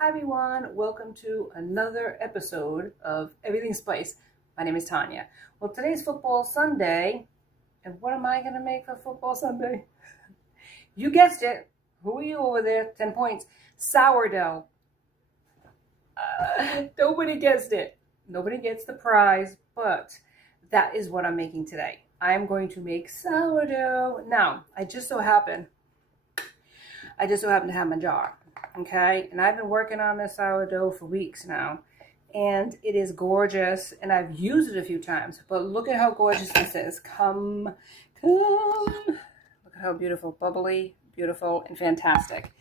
Hi everyone, welcome to another episode of Everything Spice. My name is Tanya. Well, today's Football Sunday, and what am I going to make for Football Sunday? You guessed it. Who are you over there? 10 points. Sourdough. Nobody guessed it. Nobody gets the prize, but that is what I'm making today. I'm going to make sourdough. Now, I just so happen to have my jar. Okay, and I've been working on this sourdough for weeks now, and it is gorgeous, and I've used it a few times, but look at how gorgeous this is. Come, look at how beautiful, bubbly, beautiful, and fantastic.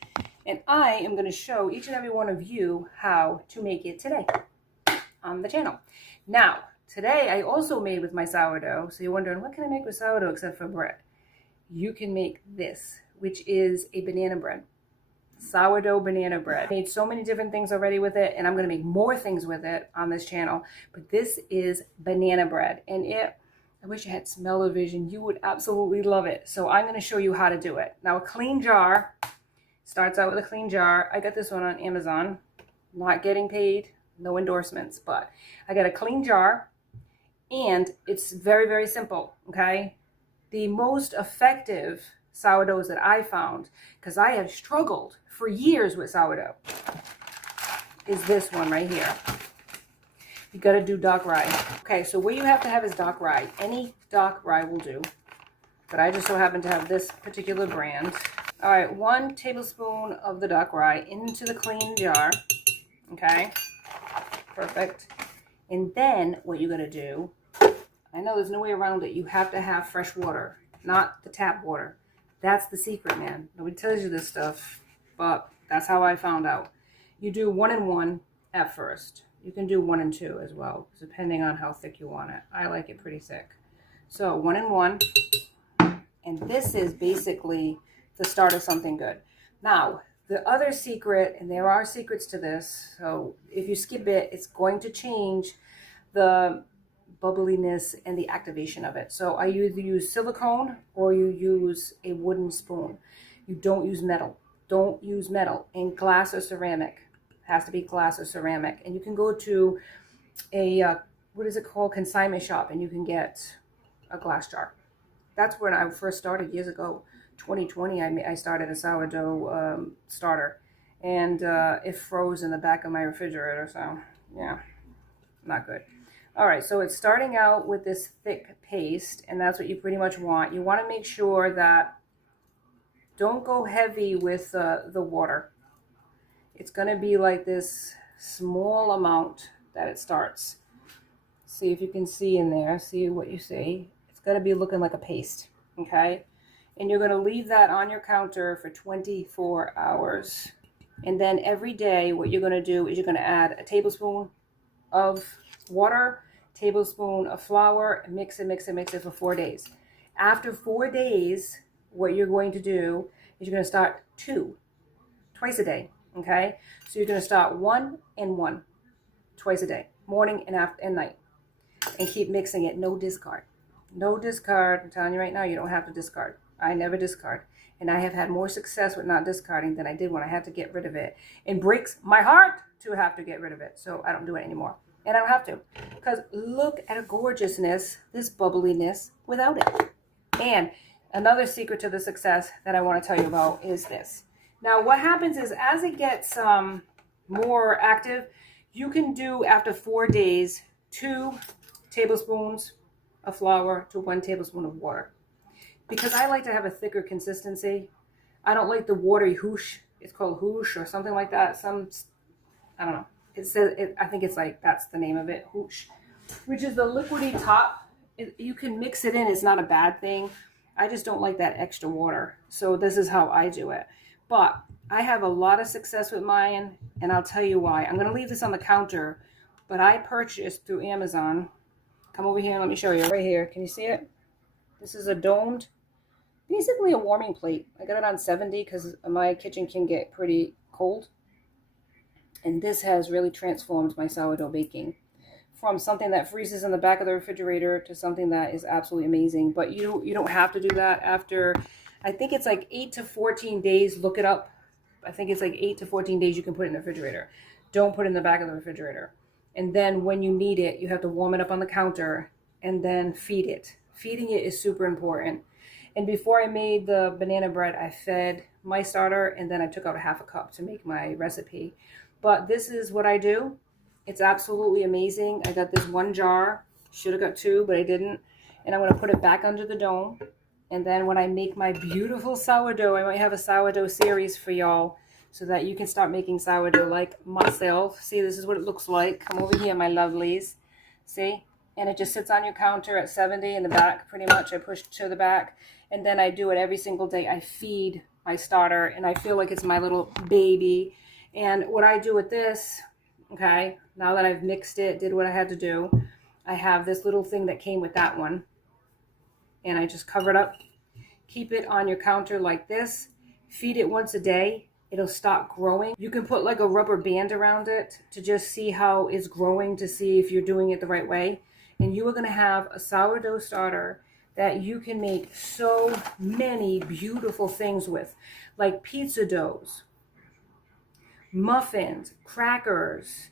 And I am going to show each and every one of you how to make it today on the channel. Now, today I also made with my sourdough, so you're wondering, what can I make with sourdough except for bread? You can make this, which is a banana bread. Sourdough banana bread. I made so many different things already with it, and I'm going to make more things with it on this channel, but this is banana bread, and I wish I had smell-o-vision. You would absolutely love it. So I'm going to show you how to do it. Now, a clean jar starts out with a clean jar. I got this one on Amazon, not getting paid, no endorsements, but I got a clean jar, and it's very, very simple. Okay, the most effective sourdoughs that I found, because I have struggled for years with sourdough, is this one right here. You got to do dark rye. Okay, so what you have to have is dark rye. Any dark rye will do, but I just so happen to have this particular brand. All right, 1 tablespoon of the dark rye into the clean jar. Okay, perfect. And then what you got to do, I know there's no way around it, you have to have fresh water, not the tap water. That's the secret, man. Nobody tells you this stuff, but that's how I found out. You do 1 and 1 at first. You can do 1 and 2 as well, depending on how thick you want it. I like it pretty thick. So 1 and 1, and this is basically the start of something good. Now, the other secret, and there are secrets to this, so if you skip it, it's going to change the bubbliness and the activation of it. So I either use silicone or you use a wooden spoon. You don't use metal. Don't use metal. In glass or ceramic. It has to be glass or ceramic. And you can go to a, what is it called, consignment shop, and you can get a glass jar. That's when I first started years ago. 2020, I started a sourdough starter, and it froze in the back of my refrigerator, so yeah, not good. All right, so it's starting out with this thick paste, and that's what you pretty much want. You want to make sure that don't go heavy with the water. It's going to be like this small amount that it starts. See if you can see in there. See what you see. It's going to be looking like a paste, okay? And you're going to leave that on your counter for 24 hours. And then every day, what you're going to do is you're going to add a tablespoon of water, tablespoon of flour, and mix it for 4 days. After 4 days, what you're going to do is you're going to start twice a day, okay? So you're going to start 1 and 1 twice a day, morning and night, and keep mixing it. No discard. No discard. I'm telling you right now, you don't have to discard. I never discard, and I have had more success with not discarding than I did when I had to get rid of it. It breaks my heart to have to get rid of it, so I don't do it anymore. And I don't have to, because look at a gorgeousness, this bubbliness without it. And another secret to the success that I want to tell you about is this. Now, what happens is as it gets more active, you can do after 4 days 2 tablespoons of flour to 1 tablespoon of water. Because I like to have a thicker consistency. I don't like the watery hoosh. It's called hoosh or something like that. I don't know. It says, I think it's like, that's the name of it, hoosh, which is the liquidy top. You can mix it in. It's not a bad thing. I just don't like that extra water. So this is how I do it. But I have a lot of success with mine, and I'll tell you why. I'm going to leave this on the counter, but I purchased through Amazon. Come over here and let me show you. Right here. Can you see it? This is a domed, basically a warming plate. I got it on 70 because my kitchen can get pretty cold. And this has really transformed my sourdough baking from something that freezes in the back of the refrigerator to something that is absolutely amazing. But you don't have to do that after, I think it's like 8 to 14 days. Look it up. I think it's like 8 to 14 days you can put it in the refrigerator. Don't put it in the back of the refrigerator. And then when you need it, you have to warm it up on the counter and then feed it. Feeding it is super important. And before I made the banana bread, I fed my starter and then I took out a half a cup to make my recipe. But this is what I do. It's absolutely amazing. I got this one jar. Should have got two, but I didn't. And I'm going to put it back under the dome. And then when I make my beautiful sourdough, I might have a sourdough series for y'all so that you can start making sourdough like myself. See, this is what it looks like. Come over here, my lovelies. See? And it just sits on your counter at 70 in the back, pretty much. I push it to the back. And then I do it every single day. I feed my starter, and I feel like it's my little baby. And what I do with this, okay, now that I've mixed it, did what I had to do, I have this little thing that came with that one. And I just cover it up, keep it on your counter like this, feed it once a day. It'll stop growing. You can put like a rubber band around it to just see how it's growing, to see if you're doing it the right way. And you are going to have a sourdough starter that you can make so many beautiful things with, like pizza doughs, muffins, crackers.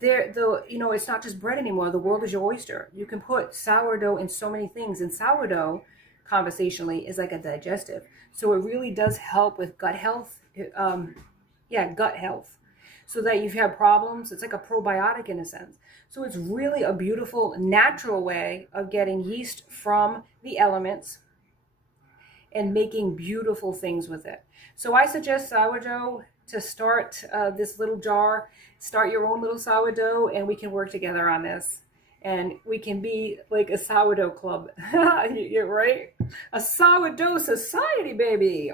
It's not just bread anymore. The world is your oyster. You can put sourdough in so many things. And sourdough, conversationally, is like a digestive. So it really does help with gut health. Gut health. So that if you have problems, it's like a probiotic in a sense. So it's really a beautiful, natural way of getting yeast from the elements and making beautiful things with it. So I suggest sourdough to start this little jar. Start your own little sourdough, and we can work together on this. And we can be like a sourdough club. You're right? A sourdough society, baby.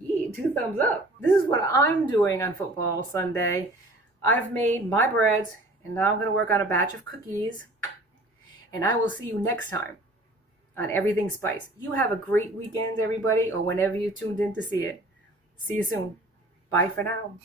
Yeah, 2 thumbs up. This is what I'm doing on Football Sunday. I've made my breads, and now I'm going to work on a batch of cookies. And I will see you next time on Everything Spice. You have a great weekend, everybody, or whenever you tuned in to see it. See you soon. Bye for now.